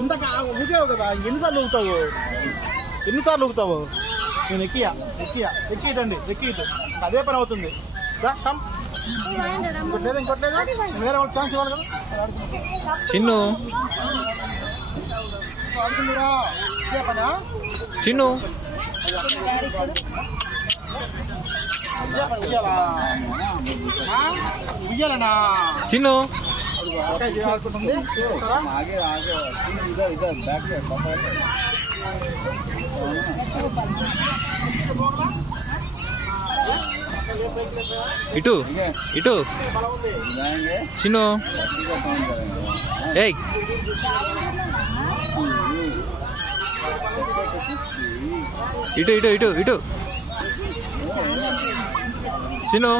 ఇంతక ఊగావు కదా, ఎన్నిసార్లు ఊగుతావు, ఎన్నిసార్లు ఊగుతావు? నేను ఎక్కియదండి, ఎక్కియద్దు, అదే పని అవుతుంది. ఇంకోట్లేదు, ఇంకోట్లేదు, వేరే వాళ్ళు ఛాన్స్ ఇవ్వాలి కదా. చిన్ను ఆడుతుందిరా పనా చిన్ను ఉయ్యాలనా చిన్ను ఆడుకుంటుంది. ఇటు ఇటు చిన్ను ఏయ్ ఇటు ఇటు ఇటు ఇటు చిన్ను